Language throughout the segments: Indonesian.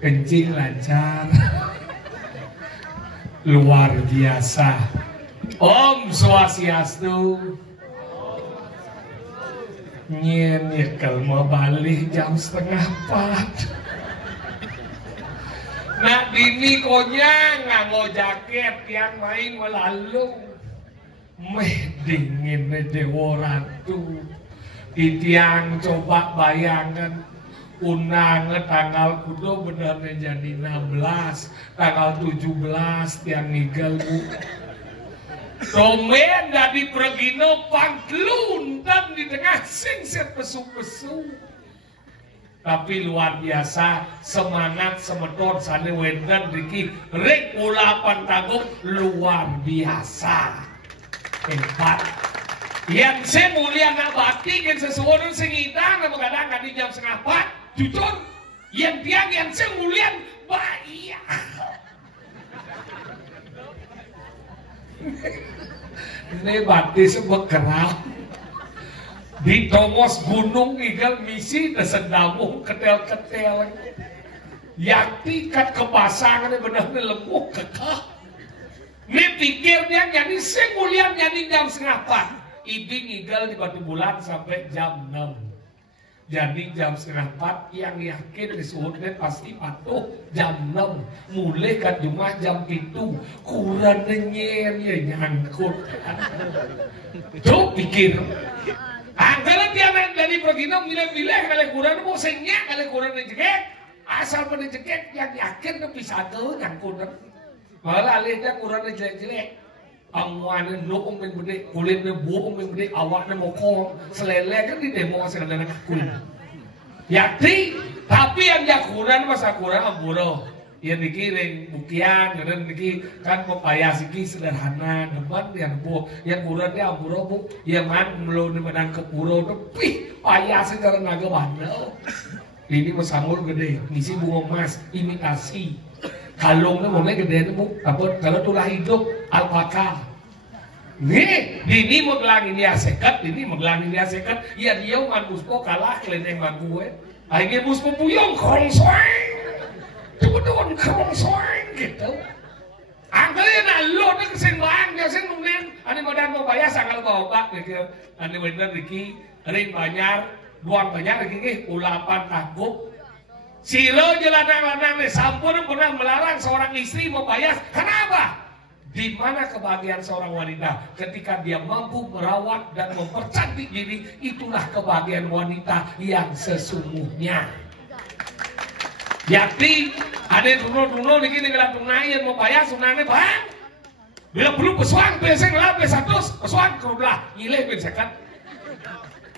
kencing lancar, luar biasa. Om Swastiastu. Nyen nyekel mau balik jam 3:30. Nak dini konya nganggo jaket yang main melalu. Meh dingin dewa ratu. Itiang coba bayangan unang tanggal kudu benernya jadi 16, tanggal 17 tiang nigel bu. Domen dari pergino pangklun dan di tengah singset pesu-pesu. Tapi luar biasa semangat semeton sane wendan riki rek ulapan tanggung luar biasa. Hebat. Yang saya mulia nak bakti yang sesuatu sengita nama kadang di jam 3:30 jujur yang tiang yang saya mulia baik. Ini bakti sebuah kerap di tongos gunung igal misi tersendamu ketel-ketel yang tiket kepasangan benar-benar lemuk kekeh. Ini pikirnya jadi semulian jadi jam 3:30. Ibing igal di batu bulan sampai jam 6. Jadi jam 3:30 yang yakin disuhutnya pasti patuh jam 6. Mulai ke Jumat jam 7. Kurang nyer ya nyangkut. Tuh pikir. Kalau dia dari pergino milih-milih kalau kurang mau senyak kalau kurang dijeket. Asal pada jeket yang yakin tuh bisa tuh nyangkut. Malah alihnya kurang jelek-jelek. Angwanan nukung yang gede, kulitnya buang yang gede, awaknya mokong, selele kan di demo segala kulit. Yakti, tapi yang jakuran masa kurang amburo. Yang dikiring bukian, dan diki kan pepayasiki sederhana, depan yang bu, yang kurang dia amburo bu, yang man belum menang ke puro, tapi payas secara naga bandel. Ini masangul gede, ngisi bunga emas, imitasi. Kalungnya mulai gede bu, apa kalau tulah hidup alpaka. Nih, ini menggelang ini asekat, ini menggelang ini asekat. Ya dia man buspo kalah kelenteng man gue. Akhirnya buspo puyong kongsoy. kerongsoeng gitu. Angkelnya nalur nih kesing bang, kesing nungguin. Ani modal mau bayar sangat bawa gitu. Ani bener Riki, ring banyar, buang banyar Riki, ulapan takut. Silo jelanang-lanang nih, sampun pernah melarang seorang istri mau bayar. Kenapa? Di mana kebahagiaan seorang wanita ketika dia mampu merawat dan mempercantik diri, itulah kebahagiaan wanita yang sesungguhnya. Yakti ada duno-duno nih gini ngelantung naik mau bayar sunangnya bang. Bila perlu pesuang biasa ngelap besatus pesuang kerublah ngileh bensekan.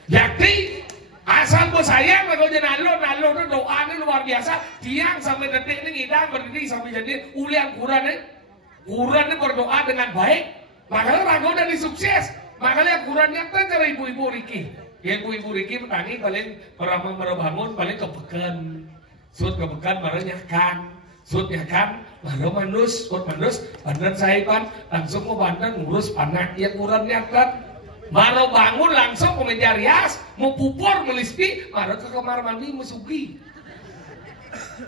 Yakti asal bersayang kalau nalo itu doanya luar biasa. Tiang sampai detik ini ngidang berdiri sampai jadi ulian Qurannya berdoa dengan baik. Makanya ragu dari sukses. Makanya Qurannya kan dari ibu-ibu Riki. Ya ibu-ibu Riki petani paling pernah bangun paling kepekan. Sud kepekan baru nyakan. Sud nyakan baru manus. Sud manus pandan sahiban langsung mau pandan ngurus panak yang Qurannya kan. Baru bangun langsung mau meja rias, mau pupur, melispi, baru ke kamar mandi mesugi.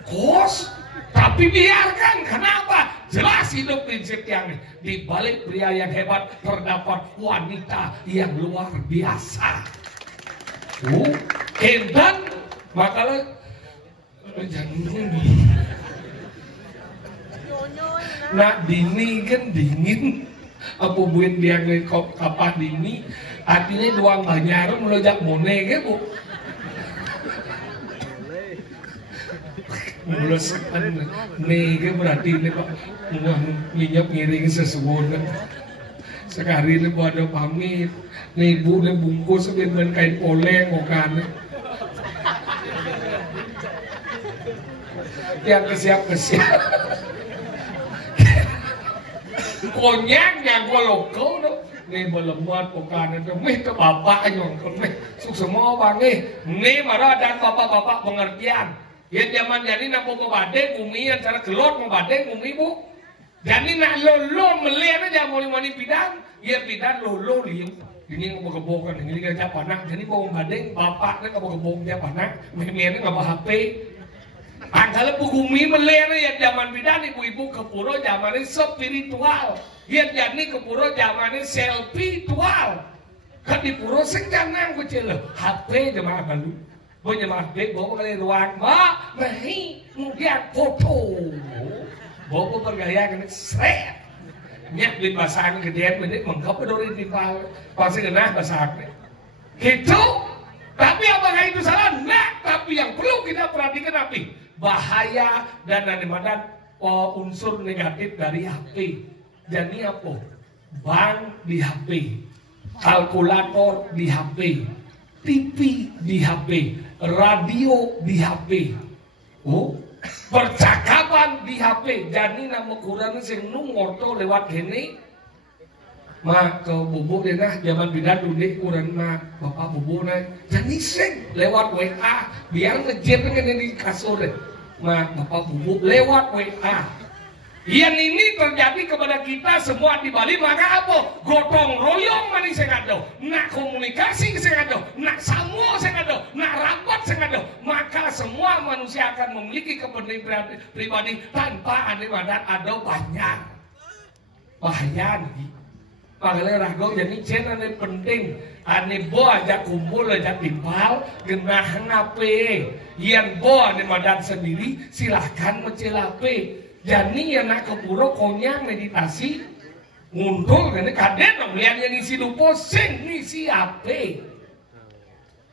Kos, tapi biarkan. Kenapa? Jelas hidup prinsip yang di balik pria yang hebat terdapat wanita yang luar biasa. Dan makanya jangan nak dini kan dingin. Apa buin dia ngekop kapah dini artinya doang banyak melojak mone gitu mulus nih berarti ini pak minyak ngiring sesuatu sekali ini pada pamit nih ibu nih bungkus sambil kain poleng ngokan yang kesiap konyak yang gua loko tuh nih belemuat bukan itu mih ke bapak nyongkon mih semua bang nih marah dan bapak-bapak pengertian ya zaman jadi nak mau badeng bumi yang cara gelot mau badeng bumi bu jadi nak lolo melihat aja mau limani bidang ya bidang lolo liu ini mau kebokan ini kerja panak jadi mau badeng bapaknya nggak mau kebok dia panak mihnya nggak mau HP. Angkala bumi melihat yang zaman bidan ibu-ibu ke pura zamannya spiritual. Yang jadi ke pura zamannya selfie-tual. Kan di pura sing jangan kecil HP jemaah balu. Bo jemaah HP bawa kali ruang, "Mbak, nahi kemudian foto." Bawa bergaya kan seret. Nyak duit basahan gedean menit mengkap dori timpal. Pasti kena basahan. Gitu. Tapi apakah itu salah? Nah, tapi yang perlu kita perhatikan apa? Bahaya dan animadan unsur negatif dari HP. Jadi apa? Bank di HP, kalkulator di HP, TV di HP, radio di HP, percakapan di HP. Jadi nama kurang sing nungorto lewat gini. Mak ke bubuk deh nah zaman bidan dudik kurang nah bapak bubuk nah jadi sing lewat WA biar ngejep dengan di kasur deh mak bapak bubuk lewat WA yang ini terjadi kepada kita semua di Bali maka apa gotong royong mani sengado nak komunikasi sengado nak samu sengado nak rapat sengado maka semua manusia akan memiliki kepentingan pribadi tanpa ada banyak bahaya nih. Makanya ragu jadi channel ini penting. Ane bo aja kumpul aja timpal genah ngape. Yang bo ane madan sendiri silahkan mencelape. Jadi yang nak kepuro konya meditasi nguntul kan kaden melihat yang ngisi lupo sing ngisi ape.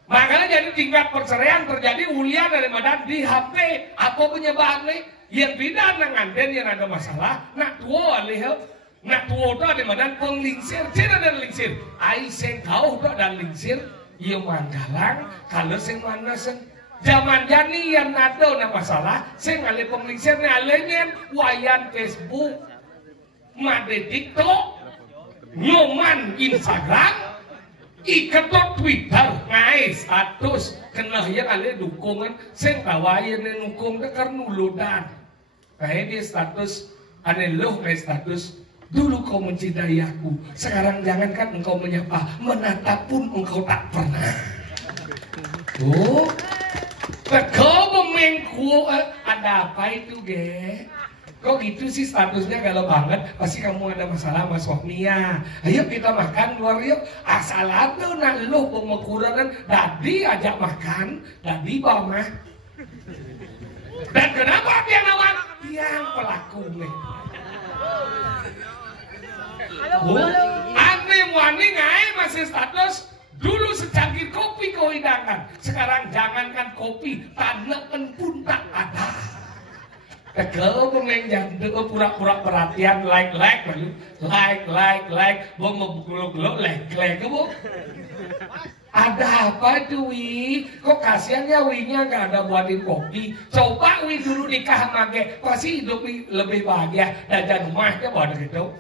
Makanya jadi tingkat perceraian terjadi ulian dari madan di HP. Apa penyebabnya? Yang beda dengan den yang ada masalah. Nak tua lihat. Nak tua itu ada mana penglingsir, cina dan lingsir. Ai seng kau itu dan lingsir, ia manggalang. Kalau seng mana seng zaman jani yang nado na masalah, seng ale penglingsir ni alenyen wayan Facebook, made Tik Tok, nyoman Instagram, iketot Twitter, ngai status kena yang ale dukungan, seng tawayan yang dukung dekar nuludan. Nah ini status ane loh ngai status. Dulu kau mencintai aku, sekarang jangankan engkau menyapa, menatap pun engkau tak pernah. Oh, kau mengku, ada apa itu ge? Kok gitu sih statusnya galau banget? Pasti kamu ada masalah sama suaminya. Ayo kita makan luar yuk. Asal tuh nah lu pemekurangan dadi ajak makan, dadi bawa mah. Dan kenapa dia nawan? Yang pelaku nih. Aneh ngai masih status dulu secangkir kopi kau hidangkan. Sekarang jangankan kopi, tanaman pun tak ada. Kalau pemain jantung pura-pura perhatian like mau membukul like kamu ada apa tuh Wi? Kok kasihan ya Winya nggak ada buatin kopi. Coba Wi dulu nikah mage pasti hidup lebih bahagia dan jangan rumahnya bawa gitu.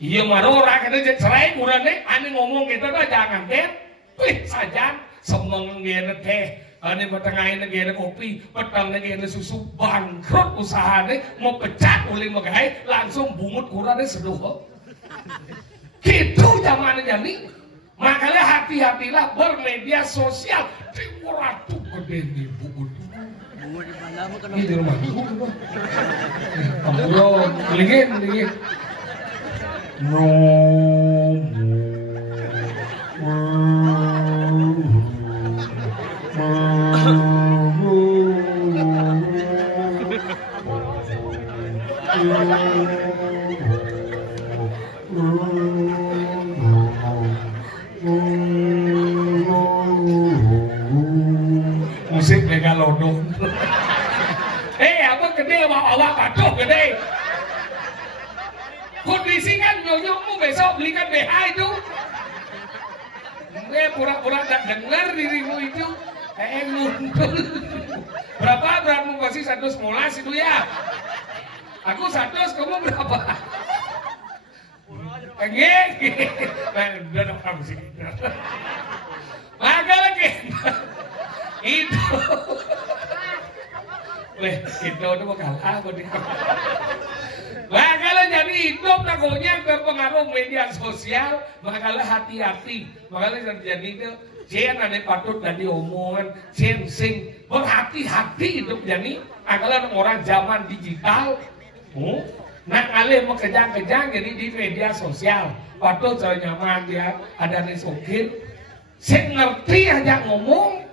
Iya marah orang kita cerai kurang deh aneh ngomong gitu dah jangan deh please saja semeng ngene teh ane petengahin negara kopi, petang negara susu, bangkrut usahanya, mau pecat oleh megai, langsung bungut kurangnya seduh. Gitu zamannya nih, makanya hati-hatilah bermedia sosial. Ratu gede nih bungut. Ini di rumah bungut. Kamu melingin. Musik megalodon. Apa gede awak patuh gede. Kondisi kan nyonyokmu besok belikan BH itu. Pura-pura tak dengar dirimu itu. Ngumpul. Berapa masih 119 itu ya? Aku 100, kamu berapa? Udah kamu sih. Maka lagi itu. Itu mau kalah aku nih. Makalah jadi hidup takutnya terpengaruh media sosial, makalah hati-hati. Makalah jadi itu jangan ada patut dan diomongan, sing berhati-hati hidup jadi. Makalah orang zaman digital, nah kalian mau kejang-kejang jadi di media sosial. Patut saya nyaman dia ada nih sokir, saya ngerti aja ngomong.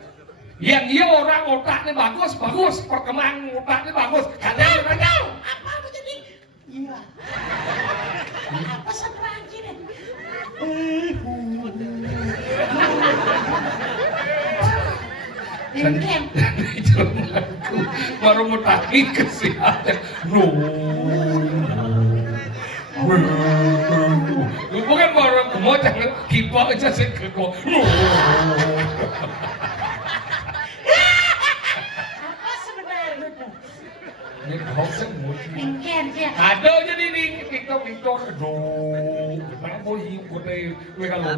Yang dia orang otaknya bagus, perkembangan otaknya bagus. Kadang apa jadi? Iya. Apa lagi nih? Baru mau tadi kesihatan. Bukan baru mau jangan kipa aja sih keko. Ini hoax ada jadi di Tik Tok aduh kenapa hiu gue kalau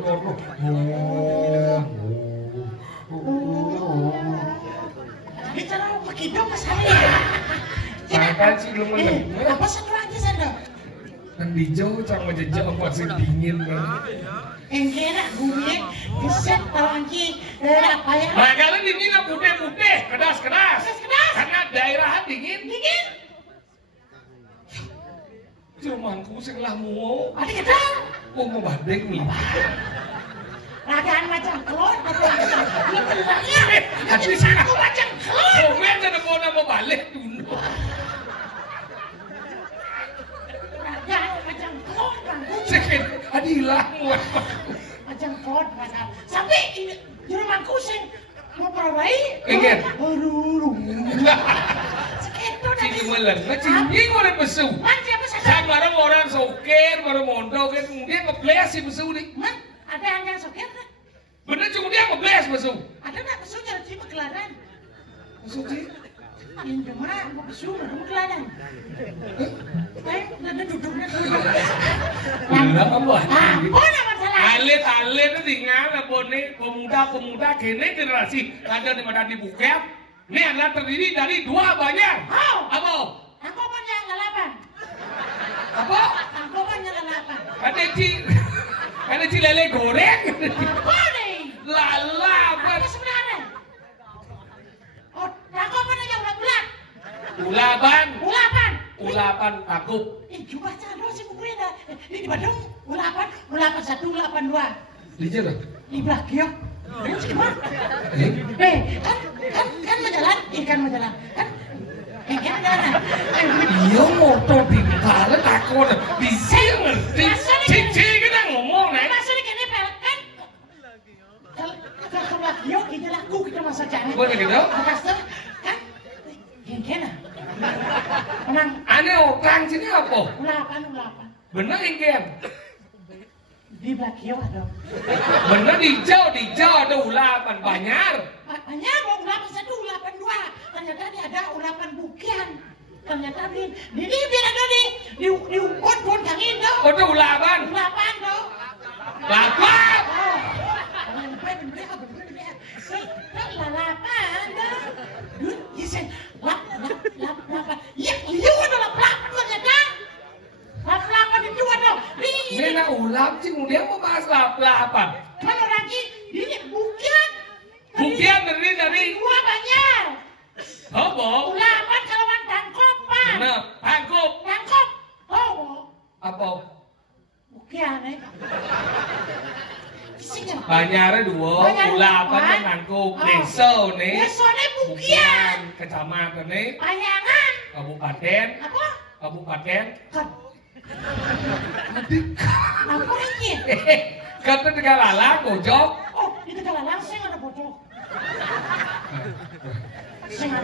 bicara begitu masalahnya makan sih belum apa satu lagi sana kan hijau cang menjejak apa sih dingin engkera gue keset tawangki apa ya makanya dingin putih keras karena daerah dingin cumanku sing lah mau ada kita mau banding nih ragaan macam kelon hati aku macam kelon komen jadi mau balik dulu ragaan macam kelon sakit adilah macam kelon sampai jerumanku sing mau perawai aduh sini melan macam ini orang besu sama orang sokir orang mondok kemudian ngeblas si besu nih ada yang sokir kan bener cuma dia ngeblas besu ada nggak besu jadi cuma keladan besu sih yang cuma mau besu baru keladan ada duduknya lah kamu apa masalah alit tinggal pemuda kini generasi ada di mana dibuka. Ini adalah terdiri dari dua banyak. Apa? Angkopan yang lalapan. Apa? Angkopan yang lalapan. Ada lele goreng. Goreng. Lalap. Apa sebenarnya? Oh, angkopan yang 12. ulapan takut. Coba cado sih bukunya dah. Ini di Bandung ulapan 182. Di mana? Di Blakio. Kan gimana? Kan majalah, ikan majalah. Kan iya motor di kala takut di sini ngerti. Cici kita ngomong nih. Maksudnya kayaknya pelek kan? Kalau Blakio kita laku kita masa jangan. Boleh gitu? Master kan? Gimana? Menang. Aneh orang sini apa? Ulapan. Bener ingin. Di Blakio ada. Bener di hijau ada ulapan banyak. Banyak mau ulapan 182. Ternyata dia ada ulapan bukian. Ternyata di biar ada di umpun kang Indo. Oh, ada ulapan. Ulapan dong. Lapan. Lalapan dong. Isen lapan. Ya, liu ada lapan ternyata. Lapan itu ada. Ini nak ulam sih kemudian mau bahas lapan. Mana lagi? Ini bukian. Bukian dari Dua banyak. Apa? Ulapan kalawan tangkopan. Bener, tangkop. Tangkop. Oh. Apa? Bukian Singa. Banyaknya dua, ulapan dan tangkop. Desa nih. Desanya bukian. Kecamatan nih. Payangan. Kabupaten. Apa? Kabupaten. Kan. Apa ini? Kata Tegalalang, Bojok. Oh, di Tegalalang saya ada bocok. Saya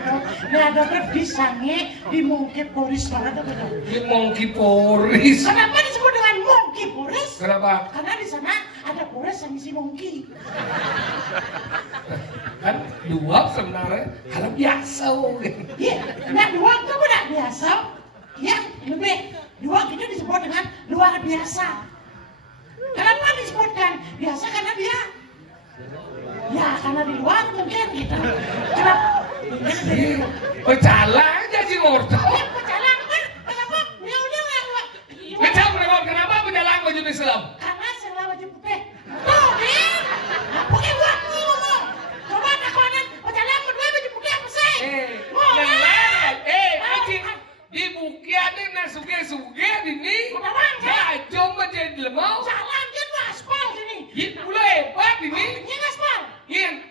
ada di sange di Mongki Poris banget betul. Di Mongki Poris. Kenapa disebut dengan Mongki Poris? Kenapa? Karena di sana ada Poris yang isi Mongki. Kan dua sebenarnya hal biasa. Iya, nah dua itu udah biasa. Yang lebih dua itu disebut dengan luar biasa. Kenapa disebutkan biasa? Karena dia ya karena di luar mungkin gitu. Kenapa? Berjalan aja sih ngorto. Ya berjalan kan? Kenapa? Ya udah nggak. Kenapa berjalan baju Islam? Karena saya baju putih. Tuh, nih. Pakai buat ngomong. Coba kawanan berjalan berdua baju putih apa sih? Di bukian ini nak suge di ni. Ya, coba jadi lemau. Jalan dia tuh aspal sini. Ini pula hebat ini. Ini aspal. Ini.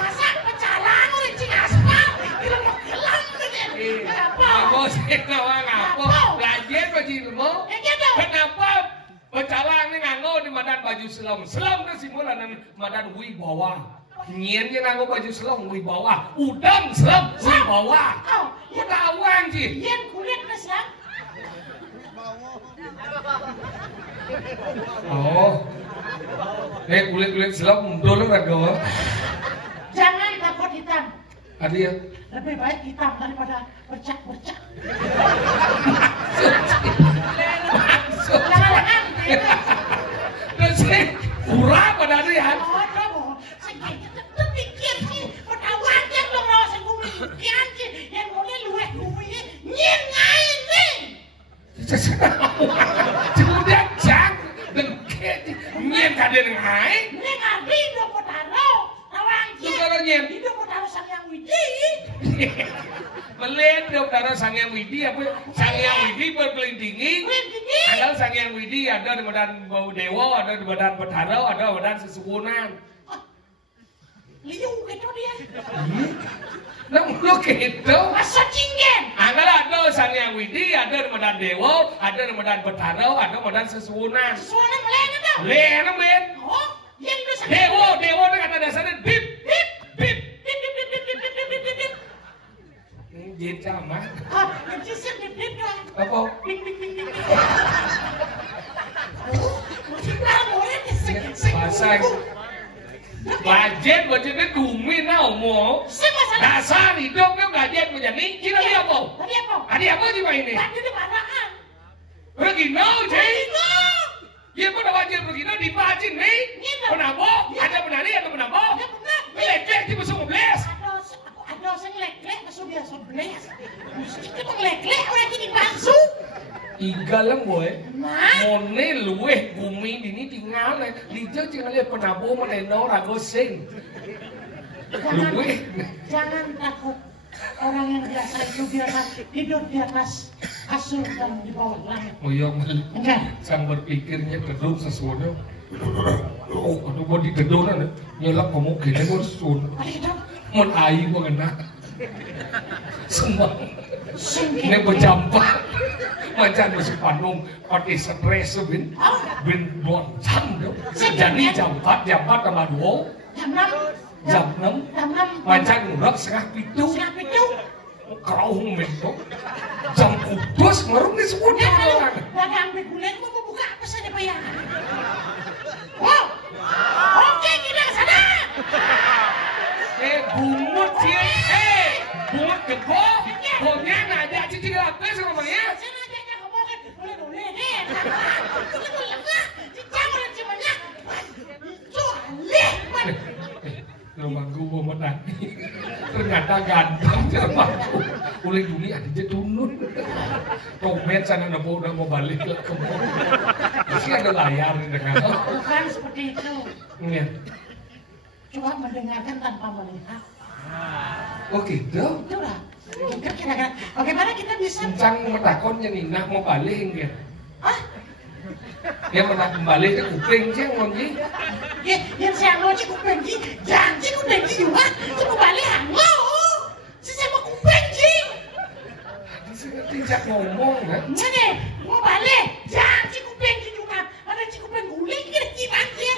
Masa berjalan udah cing aspal. Gila mau kelam gitu. Kenapa? Bos, ngapa? Belajar baju lemau. Kenapa berjalan ini nganggo di madan baju selam? Selam itu simulan madan wibawa. Nyen dia nganggo baju selam wibawa. Udang selam wibawa. Udah awang sih. Nyen kulit selam. Oh. Kulit selam dulu raga. Jangan takut hitam. Ada ya? Lebih baik hitam daripada bercak. Jangan. Terus pura pada hari ya? Oh, saya pikir sih petawan yang lo rawasan bumi kian sih yang mulai luweh bumi nyen ngain nih. Kemudian jang dengke nyen kaden ngain. Nyen ngadi do potaro rawang sih. Potaro nyen. Itu potaro sang yang widi. Melihat do potaro sang yang widi apa? Sang yang widi berkelindingi. Ada sang yang widi ada di badan bau dewa, ada di badan potaro, ada di badan sesukunan. Liu gitu dia. Nah, lu gitu. Masa cingen. Ada sang yang widi, ada di badan dewa, ada di badan potaro, ada di badan sesukunan. Sesukunan melena dong. Melena men. Oh, yang itu sang. Dewa itu kata dasarnya bip. Jin sama. Oh, jisir dip dong. Apa? Bahasa Gajet bajetnya dumi nau mo. Dasar hidupnya gajet menjadi kira dia apa? Tadi apa sih pak ini? Tadi di marahan. Regino sih. Dia pada wajib Regino dipajin nih. Penabo? Ada penari atau penabo? Lecek di musuh ngebles. Ada saya ngelek-lek masuk dia sebelas. Kita ngelek-lek udah jadi palsu. Iga lang boy. Nah. Mone luweh bumi dini tinggal lijo jangan lihat penabo meneno rago sing. Luweh. Jangan takut. Orang yang biasa itu tidur di atas kasur dan di bawah langit. Oh iya, Enggak. sang berpikirnya gedung sesuatu. Oh, aduh mau digedoran nyelak kamu gini mau sesuatu. Ada itu? Mau air mau kena. Semang. Singkir. Ini berjampak. Macam masih panung pakai stres bin boncang dong. Jadi jam 4 tambah 2. Jam 6. Jam 6. Macam ngurak setengah pitu. Kerauh mentok. Jam kudus ngerung disebut orang. Dagang begulen mau buka apa saja Payangan. Wow. Oke kita sana. Bungut sih. Bungut gebo. Pokoknya ada cicing apa sih namanya? Sana aja ngomongin boleh deh. Cicang udah cimanya. Itu alih. Rumahku mau menangi. Ternyata ganteng rumahku. Oleh dunia aja tunun. Tomet sana udah mau balik ke kebun. Masih ada layar di dekat. Bukan seperti itu. Iya. Coba mendengarkan tanpa melihat. Oh gitu? Itulah. Itu kira-kira. Bagaimana kita bisa? Kencang metakonnya nih, nak mau balik enggak? Hah? Dia pernah kembali ke kuping sih ngonji. Yang saya ngonji kuping ji, janji kuping ji juga. Saya balik hangau. Saya mau kuping ji. Tidak ngomong kan? Mana? Mau balik, janji kuping ji juga. Ada ci kuping guling kira ci nanti.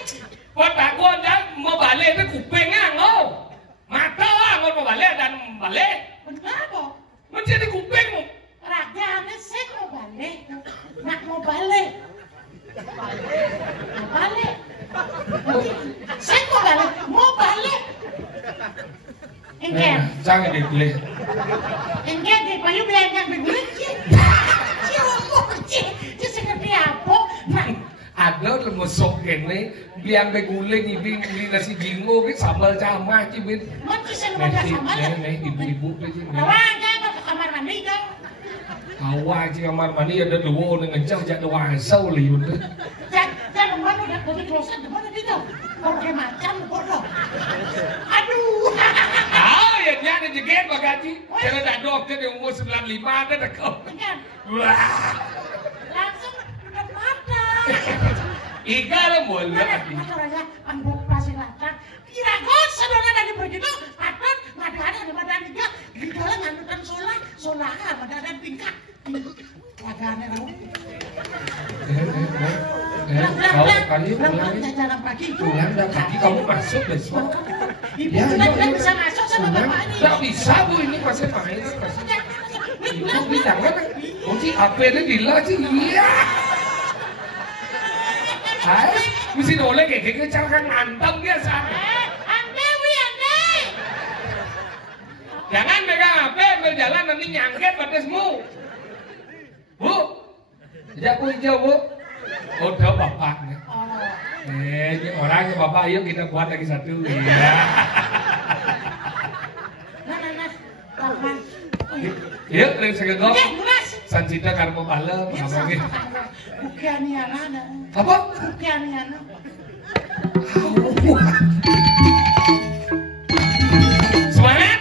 Takut dah mau balik itu kuping ngau. Mata ngau mau balik dan balik. Kenapa? Menjadi kupingmu. Raganya saya mau balik. Nak mau balik. Mau balik. Saya mau balik. Enggak. Jangan dibeli. Enggak deh, payu belakang beguling sih. Ngomong sih, dia seperti apa? Nah, ada lemusok kene biang beguling ibu beli nasi jingo gitu sambal cabai cibin. Macam saya sama lah. Ibu-ibu aja. Kawan jangan ke kamar mandi dong. Awak aja kamar mandi ada dua orang ngejah jadi wasau liun. Jangan mana udah dari kloset mana dia? Pakai macam bodoh. Aduh. Ya dia ada jeget bagaji. Kalau ada dokter yang umur 95 ada dekau. Wah. Langsung udah patah. Iga lah boleh. Masalahnya anggap pasir latar. Kira-kira saudara dari begitu, patut ngadakan ada badan tiga. Di dalam nganutan solah badan tingkat. Wagane kamu. Kau kali pulang jalan pagi. Pulang dan pagi kamu masuk besok. Ibu tidak bisa masuk sama bapak ini. Tak bisa bu ini masih main. Ibu jangan. Nanti apa ini gila sih? Iya. Hai, mesti nolak kayak cara nganteng dia sana. Ande. Jangan pegang HP, berjalan nanti nyangket batasmu. Bu, jago hijau bu. Udah bapaknya. Ini orangnya bapak, yuk kita buat lagi satu. Iya. Nah, bapak. Yuk, ring segegok. Jelas. Sancita karmo balem, ngomongin. Bukianiana. Apa? Bukianiana. Semangat.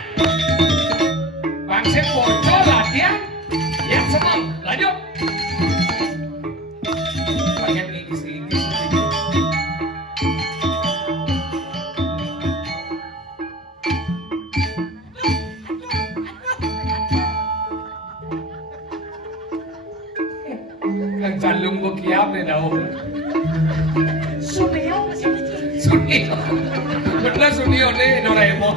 Bangsit bocor latihan. Yang senang, lanjut. Banyak ngigis-ngigis. Ang calung ko kiyap na daw. Suneo masih kecil. Sunio. Bener Sunio nih Doraemon.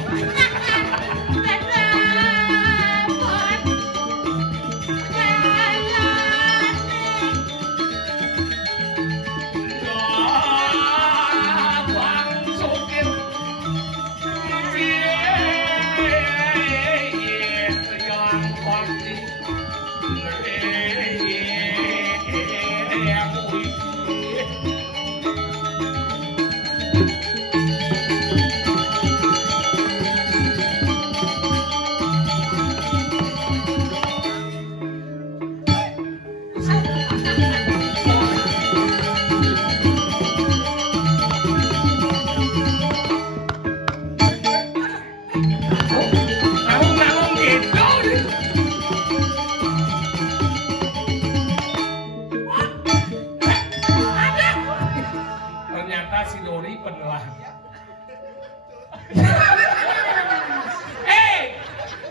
Ternyata si Dori penelah.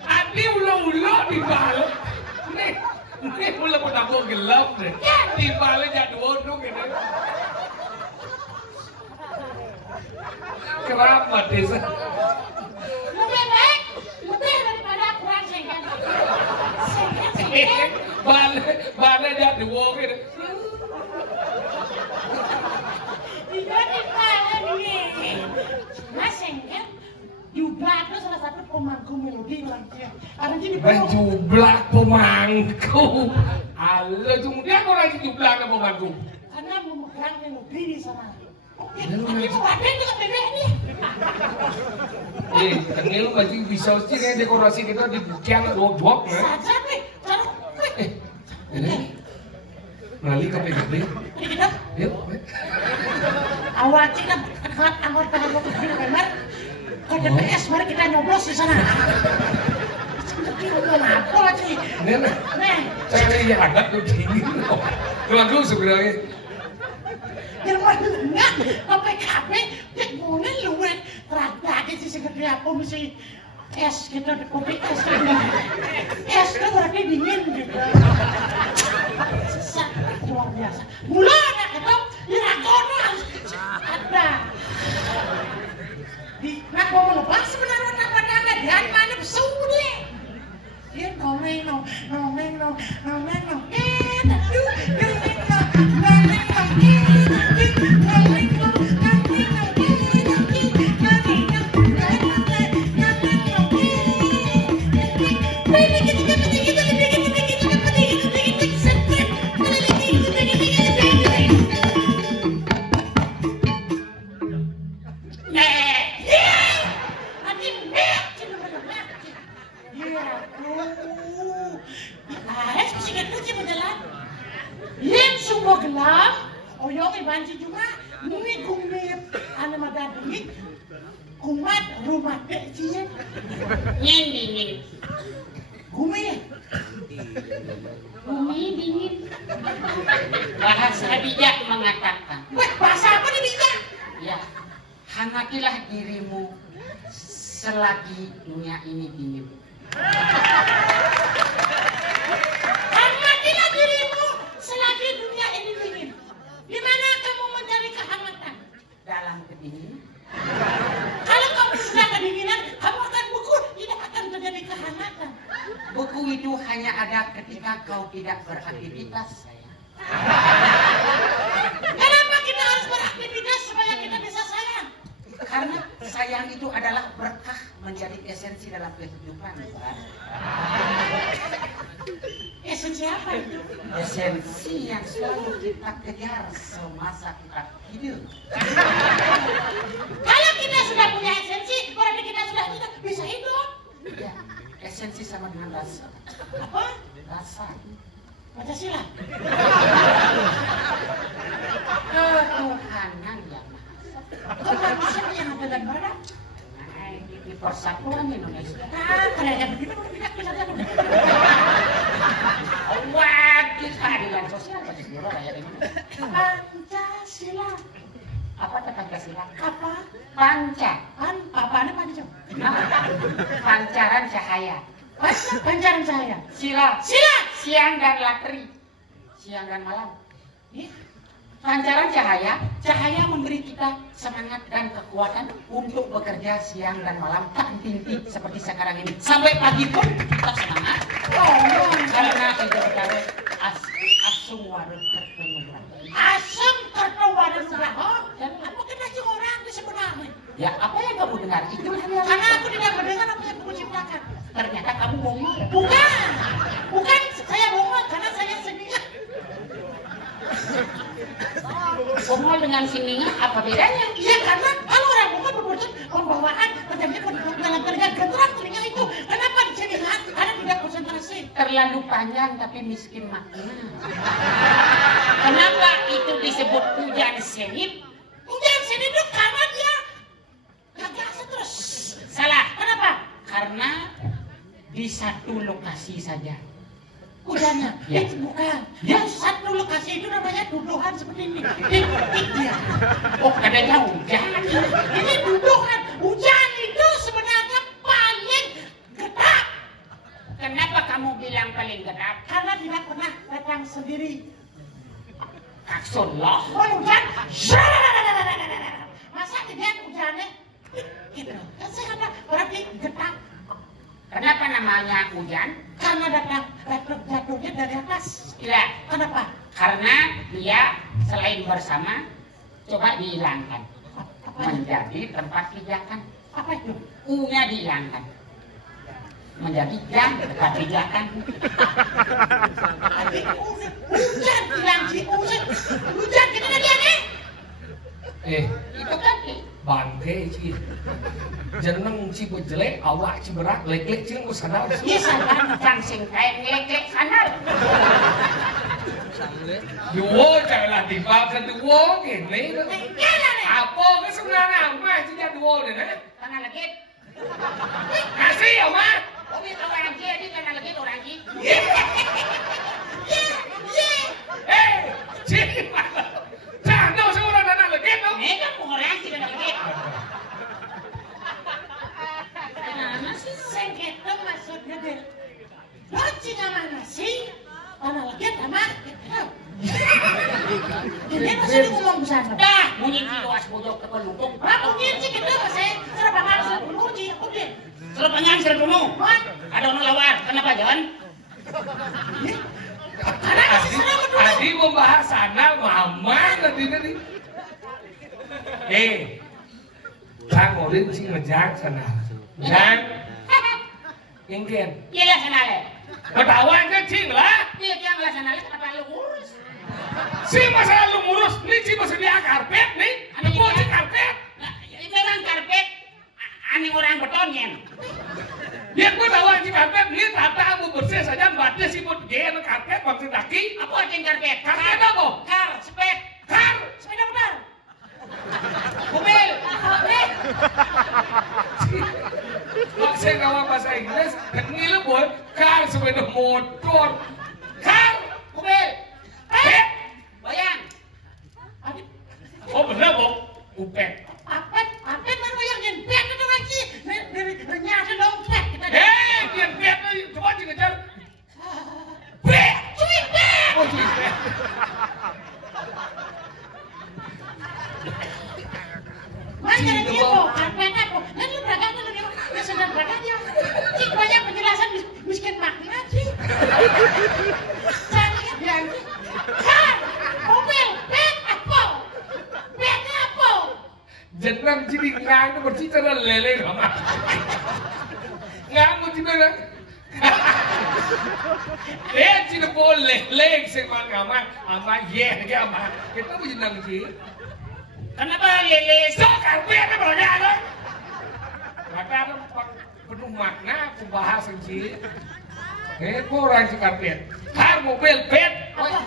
Adi ulo-ulo di balik. Nih ulo pun aku gelap deh. Di balik jadi wodong gitu. Keramat desa. Lebih baik putih daripada kurang sengken. Sengken. Balik jadi wodong gitu. Tidak dipala nih. Mas sengken jublah itu salah satu pemangku melodi langsung. Karena jadi Jublah pemangku. Halo, kemudian orang itu jublah ke pemangku. Karena memegang melodi di sana. Tapi kebadan juga bebek nih. Tengil pasti bisa sih kayak dekorasi kita di bukian dua-dua. Saja nih, taruh. Ini ngali ke PKB. Kita. Yuk. Awal kita anggota benar. Ke DPS mari kita nyoblos di sana. Apa lagi? Nih, saya yang ada tuh gini. Lagu sebenarnya. Jerman enggak, PKB, dia ngomongin luwet. Terakhir sih segede apa mesti es kita di kopi es. Es kan berarti dingin gitu. Sesak luar biasa. Mula anak itu dirakonan. Ada. Di nak mau melepas sebenarnya nak padanya dia mana besu deh. Dia ngomeng no. Kumat rumah dek cian. Dingin. Gumi dingin. Bahasa bijak mengatakan. Bahasa apa nih bijak? Ya, hangatilah dirimu selagi dunia ini dingin. Hangatilah dirimu selagi dunia ini dingin. Di mana kamu mencari kehangatan? Dalam kedinginan. Kalau kamu sudah kedinginan, kamu akan beku, tidak akan terjadi kehangatan. Beku itu hanya ada ketika kau tidak beraktivitas, sayang. Kenapa kita harus beraktivitas supaya kita bisa sayang? Karena sayang itu adalah berkah menjadi esensi dalam kehidupan, bukan? Esensi apa itu? Esensi yang selalu kita kejar semasa kita hidup. Kalau kita sudah punya esensi, berarti kita sudah bisa hidup. Ya, esensi sama dengan rasa. Apa? Rasa. Pancasila. Ketuhanan yang maha. Kemanusiaan yang ada dan mana? Di persatuan Indonesia. Kayak begitu tidak bisa jadi. Wajib keadilan sosial bagi seluruh rakyat Indonesia. Pancasila. Apa itu Pancasila? Apa? Panca. Apaan panca? Pancaran cahaya. Pancaran cahaya. Sila. Siang dan latri. Siang dan malam. Pancaran cahaya memberi kita semangat dan kekuatan untuk bekerja siang dan malam tak henti seperti sekarang ini. Sampai pagi pun kita semangat. Karena hidup kita asung warung kertenugrah. Asam kartu wadah nugraha. Dan apa kena sih orang di sebenarnya? Ya, apa yang kamu dengar itu hanya Karena aku tidak mendengar apa yang kamu ciptakan. ternyata kamu bohong. Bukan saya bohong karena saya seningat. Bongol dengan siningan apa bedanya? Iya karena kalau orang bongol berwujud pembawaan terjadi dalam telinga gerak telinga itu. Kenapa di seningan? Karena tidak konsentrasi. Terlalu panjang tapi miskin makna. Kenapa itu disebut hujan senit? Hujan senit itu karena dia gagak terus. Salah. Kenapa? Karena di satu lokasi saja. Hujannya, Ya. bukan. Ya. Yang satu lokasi itu namanya duduhan seperti ini. Tik dia. Oh, adanya hujan. Ini duduhan. Hujan itu sebenarnya paling gedap. Kenapa kamu bilang paling gedap? Karena tidak pernah datang sendiri. Aksunlah. Oh hujan. Masa kejadian hujannya? Gitu. Kan saya kata berarti gedap. Kenapa namanya hujan? Karena jatuhnya dari atas. Tidak. Kenapa? Karena dia selain bersama, coba dihilangkan. Apa? Menjadi tempat pijakan. Apa itu? U-nya dihilangkan. Menjadi jam tempat pijakan. Hujan bilang si hujan kita tadi ada. Itu kan bangke sih. Jeneng si jelek, awak si berat, lek-lek sih nggak sadar. iya sadar can sing kain ngelek sanar. Duo janganlah dimakan duo gini. Apa ke sebenarnya mah sih jadi duo deh, nah? Tangan legit. Nasi ya mah. Oke orang jadi tangan legit orang ji. Cik, jangan seorang anak legit dong. Ini kan orang ji tangan legit. Mana sih sengketa maksudnya deh? Lonceng mana sih? Tanah legit sama ini masih ngomong besar. Dah bunyi ji luas bojok ke pelutong. Apa bunyi sih kita masih serbangan serbunuh sih aku deh. Serbangan serbunuh. Ada orang lawar. Kenapa jangan? Adi membahas sana mama tadi. Sang orang sih ngejak sana. Dan ingin. Iya lah sana le. Ketahuan kan cing lah. Iya yang lah sana le kenapa lu urus? Si masalah lu ngurus, nih si masih dia karpet nih. Ada bocah karpet. Memang karpet. Ani orang betonnya. Dia gue tahu anjing karpet, ini tata kamu bersih saja, batis si buat gaya karpet, maksud daki. Apa anjing karpet? Karpet apa? Kar, sepet. Kar. Sepeda motor. Mobil. Saya ngawal bahasa Inggris, ngilu boy, kar sepeda motor. Kar. Mobil. Pet. Bayang. Oh bener boh, upet. Apet baru yang nyempet itu lagi. Dari nyata dompet kita. Dia pet, coba sih ngejar. Pet. Cuy pet. Oh cuy pet. Mana ada dia kok? Karpet apa? Kan lu beragam tuh dia. Dia sedang beragam dia. Cik banyak penjelasan miskin makna sih. Saya bilang sih. Kar, mobil, pet apa? Petnya apa? Jenang jadi ngang itu bersih cara lele sama. Ngang mau juga lah. Cina boleh lele semang ama ye ke ama. Kita mau jenang sih. Kenapa lele? So karpet apa banyak kan? Maka ada penuh makna pembahasan sih. Orang si karpet. Kar mobil pet.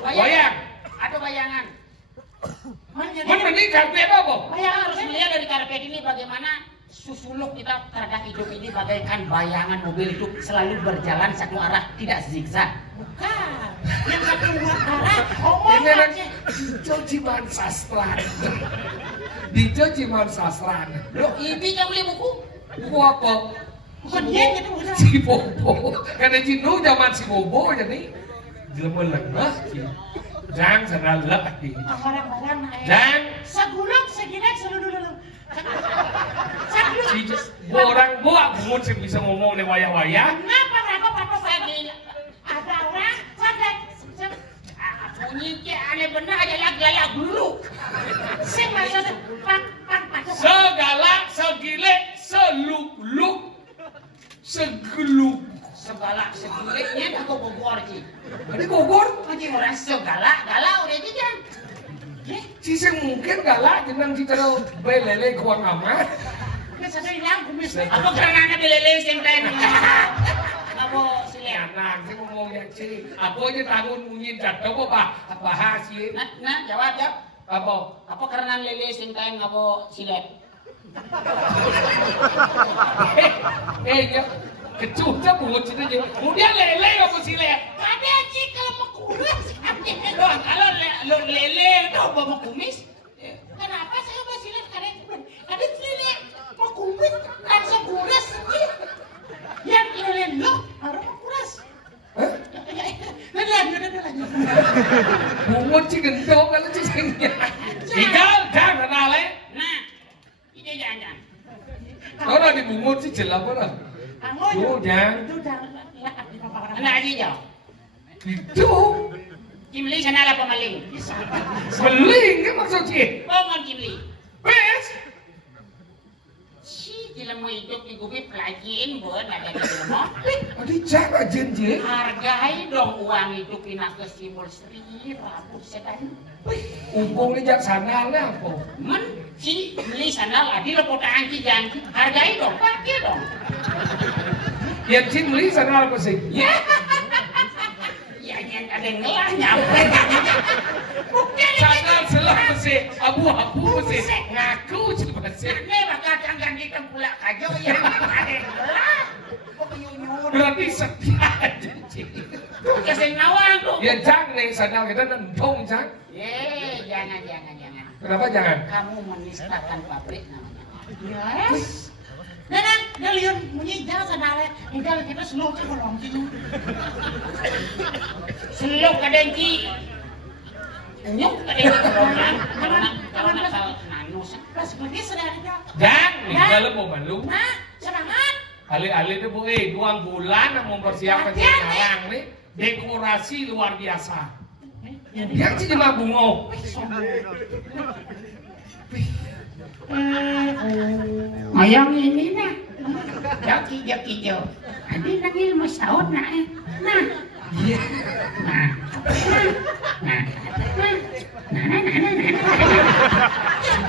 Bayang. Ada bayangan. Mana nih karpet apa? Bayangan harus melihat dari karpet ini bagaimana susuluk kita terhadap hidup ini bagaikan bayangan mobil itu selalu berjalan satu arah, tidak zigzag. Bukan. Yang satu arah. Ini kan dicociman sastra. Dicociman sastra. Loh, Ibi kan beli buku? Buku apa? Bukan dia gitu bukan. Si Bobo. Karena Cino zaman si Bobo jadi jelema lengah. Jangan sana lagi. Barang-barang. Dan segulung segilek seludulung. orang buat bungut sih bisa ngomong nih wayah-wayah. Kenapa segilek? Ada orang sampai Bunyi ke aneh benar aja lag dulu. sing maksudnya Segala, segile, seluk-luk, segeluk. Segala segileknya aku Bogor sih. Ini Bogor? Anjing orang segala udah aja kan. Si sing mungkin galak jenang si tero belele kuang amat. nggak sadar hilang kumis. Apa karena anak belele sing kain ngabo sile. Anak si ngomong ya si. Apa aja tahun munyin jatuh apa hasil? Nah, jawab ya. Apa? Karena lele sing kain ngabo sile. Ya. Kecuca bungut itu aja. Kemudian lele apa sih le? Ada sih kalau mau kumis. Kalau lele itu mau kumis. Kenapa saya masih lihat ada lele mau kumis langsung kuras. Yang lele lo harus mau kuras. Lanjut. Bungut sih gendong kan sih singnya. Tinggal jangan ale. Nah, ini jangan. Kalau di bungut sih jelas apa? Itu jangan. Itu jangan lakat di paparan. Nah, aja jauh. Itu Kimli sana lah pemaling. beling kan maksudnya. Bangun Kimli. Bes. Si dalam hidup di gubi pelajiin buat ada di rumah. Adi jaga jenje. Hargai dong uang itu pindah ke simbol Sri Rabu sedan. Ungkung ni jak sana lah apa? Men si beli sandal adi lo potaan ki janji. Hargai dong, pakai dong. Yang cin beli sana apa sih? Ya. Ya yang ada yang ngelah nyampe. Sana selah sih, abu-abu sih. Ngaku cuma sih. Ini bakal jangan kita pula kajo yang ada yang ngelah. Berarti setia jenje. Keseng nawang tuh. Ya jangan nih sana kita nendong jangan. Jangan. Kenapa jangan? Kamu menistakan pabrik namanya. Yes. Nah, lihat bunyi jangan sadar. Tinggal kita slow ke kolong gitu. Selok kadengki. Nyuk kadengki kolongan. Kalau nakal nanus. Pas pergi sadarnya. Jangan, kalau mau malu. Nah, semangat. Alih-alih itu bu, 2 bulan yang mempersiapkan Calonarang nih dekorasi luar biasa. Yang sih cuma bungo. Mayang ini nah, jaki jo. Adi nangil mas tahun nah, Iya.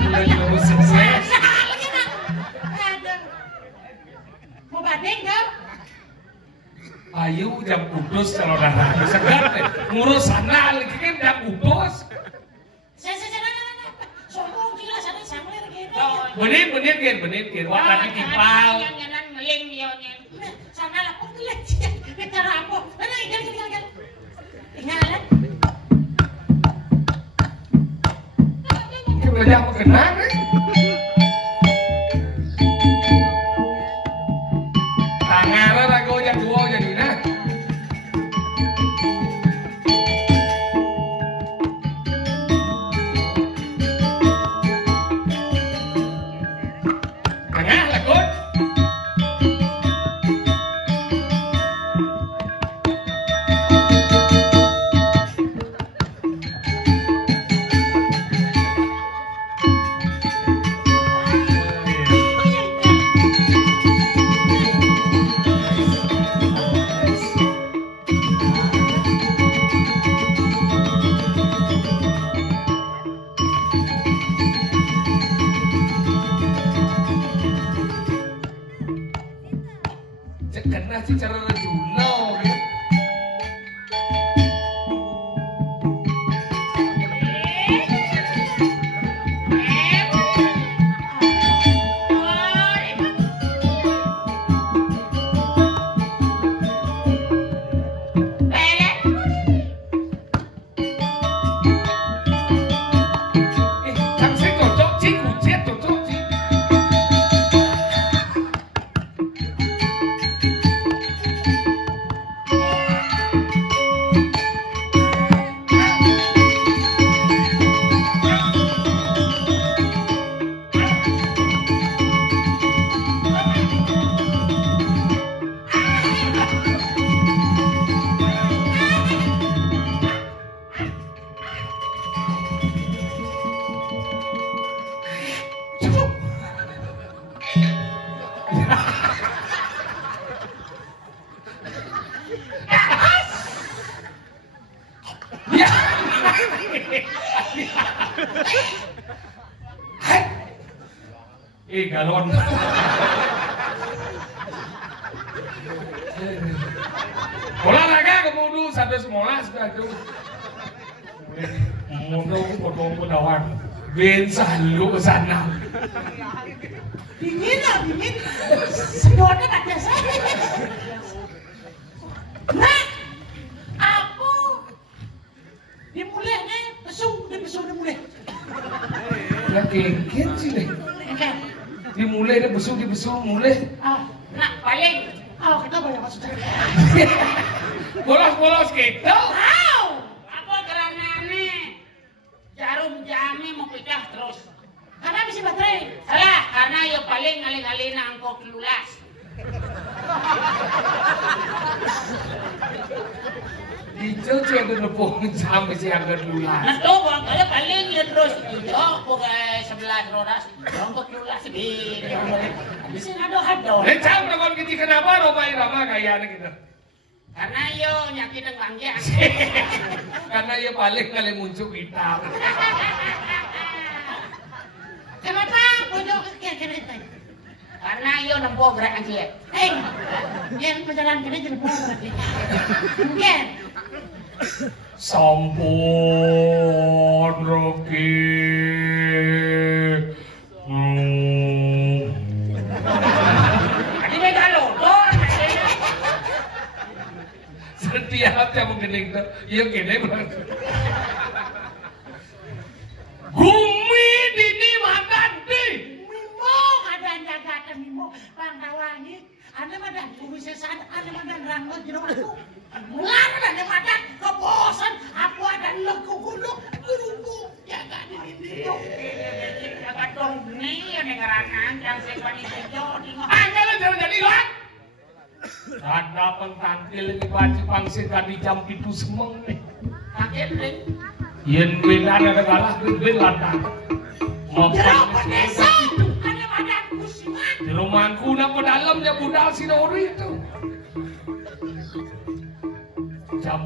Belum sukses. Mau badeng kau? Ayo jam kudus kalau udah rapi segar deh. Ngurus sana lagi kan jam kudus. Sombong gila sana sama lagi. Menit kan. Wah lagi kipal. Jangan ngeling dia. Sana lah pun gila. Kita rampok. Mana tinggal. Tinggalan. Kita belajar apa kena nih? Tangan lagu yang dua jadi nah. Tengah lagu. Kena sih cara Juno gitu. Thằng xích của chỗ chính của chết của chỗ chính. Galon. Olahraga kemudu sampai semolah sudah itu. Kemudian potong pedawang. Ben selalu sana. Dingin lah, dingin. Sedotnya tak biasa. Nah, aku dimulai nih, besuk dimulai. Ya kengken sih deh. Dimulai deh besuk mulai. Nah, paling. Kita banyak maksudnya. Bolos kita. Apa karena nih jarum jami mau pecah terus? Karena bisa baterai. Salah, karena ya paling ngalih-ngalih angkok lulas. Ijo cek ada nepung sampai si angkat lulas. Nah tuh bang, kalau paling ya terus ijo pakai 11 rodas, angkok lulas di. Bisa ngado-ngado. Cang nakon kita kenapa Roma Irama gaya kita? Karena yo nyakit ng bangga. Karena ya paling kali muncul kita. Kenapa? Pojok kira-kira itu. Karena yo nempo gerakan cilik. Yang berjalan kira jadi berarti. Mungkin. Sampun Rocky. Tadi mereka lodor. Setiap yang menggening tuh, iya gini berarti. Gumi dini makan di. Mimo ada jaga ke mimo Bangkawangi. Ada madan bumi sesan, ada madan ranggo jeruk aku. Mulai ada madan kebosan. Aku ada leku gulung gulung jaga di dinding. Jaga dong nih yang ngerakan yang sepan itu di. Anggal jangan jadi lah. Ada pentantil ini baju pangsit tadi jam itu semeng nih. Kaget nih. Yen benar ada kalah benar tak. Jeruk pedesa ada madan musiman. Di rumahku nak dalamnya budal sinori itu. Jam